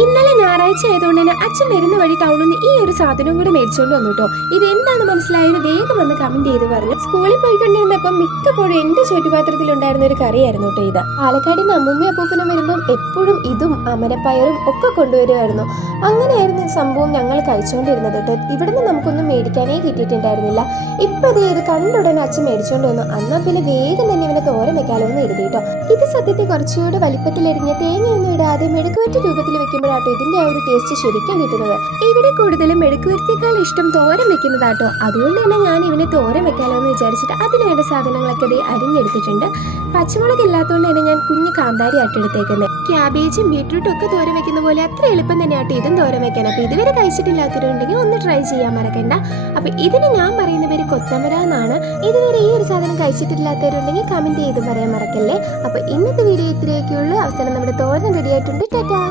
ഇന്നലെ ഞായറാഴ്ച ആയതുകൊണ്ട് തന്നെ അച്ഛൻ വരുന്ന വഴി ടൗണിൽ നിന്ന് ഈ ഒരു സാധനവും കൂടി മേടിച്ചുകൊണ്ട് വന്നു കേട്ടോ. ഇത് എന്താണെന്ന് മനസ്സിലായത് വേഗം വന്ന് കമന്റ് ചെയ്ത് പറഞ്ഞു. സ്കൂളിൽ പോയിക്കൊണ്ടിരുന്നപ്പം മിക്കപ്പോഴും എന്റെ ചുറ്റുപാത്രത്തിൽ ഉണ്ടായിരുന്ന ഒരു കറിയായിരുന്നു കേട്ടോ ഇത്. പാലക്കാട് നിന്ന് അമ്മൂമ്മ അപ്പൂപ്പനും വരുമ്പം എപ്പോഴും ഇതും അമരപ്പയറും ഒക്കെ കൊണ്ടുവരുമായിരുന്നു. അങ്ങനെയായിരുന്നു സംഭവം ഞങ്ങൾ കഴിച്ചുകൊണ്ടിരുന്നത് കേട്ടോ. ഇവിടുന്ന് നമുക്കൊന്നും മേടിക്കാനേ കിട്ടിയിട്ടുണ്ടായിരുന്നില്ല. ഇപ്പൊ ഇത് കണ്ടുടനെ അച്ഛൻ മേടിച്ചോണ്ട് വന്നു. എന്നാൽ പിന്നെ വേഗം തന്നെ ഇവനെ തോരൻ വെക്കാലോ എന്ന് എഴുതി കേട്ടോ. ഇത് സത്യത്തിൽ കുറച്ചുകൂടെ വലിപ്പത്തിലെറിഞ്ഞ തേങ്ങയൊന്നും ഇടാതെ മെഴുകുവരട്ടി രൂപത്തിൽ വെക്കുമ്പോഴാട്ടോ ഇതിന്റെ ആ ഒരു ടേസ്റ്റ് ശരിക്കും കിട്ടുന്നത്. ഇവിടെ കൂടുതലും മെഴുകുവരട്ടിയേക്കാൾ ഇഷ്ടം തോരൻ വെക്കുന്നതാട്ടോ. അതുകൊണ്ട് തന്നെ ഞാൻ ഇവനെ തോരൻ വെക്കാലോ എന്ന് വിചാരിച്ചിട്ട് അതിന് വേണ്ട സാധനങ്ങളൊക്കെ ഇത് അരിഞ്ഞെടുത്തിട്ടുണ്ട്. പച്ചമുളക് ഇല്ലാത്തതുകൊണ്ട് തന്നെ ഞാൻ കുഞ്ഞു കാന്താരി ആട്ടെടുത്തേക്കുന്നത്. ക്യാബേജും ബീട്രൂട്ടും ഒക്കെ തോരൻ വെക്കുന്ന പോലെ അത്ര എളുപ്പം തന്നെയാട്ടോ ഇതും തോരൻ വെക്കാൻ. അപ്പൊ ഇതുവരെ കഴിച്ചിട്ടില്ലാത്തവരുണ്ടെങ്കിൽ ഒന്ന് ട്രൈ ചെയ്യാൻ മറക്കണ്ട. അപ്പൊ ഇതിന് ഞാൻ പറയുന്ന പേര് കൊത്തമര എന്നാണ്. ഇതുവരെ ഈ ഒരു സാധനം കഴിച്ചിട്ടില്ലാത്തവരുണ്ടെങ്കിൽ കമന്റ് ചെയ്ത് പറയാൻ മറക്കല്ലേ. അപ്പൊ ഇന്നത്തെ വീഡിയോ ഇത്രയൊക്കെ ഉള്ളൂ. അവസാനം നമ്മുടെ തോരൻ റെഡി ആയിട്ടുണ്ട്. ടാറ്റാ.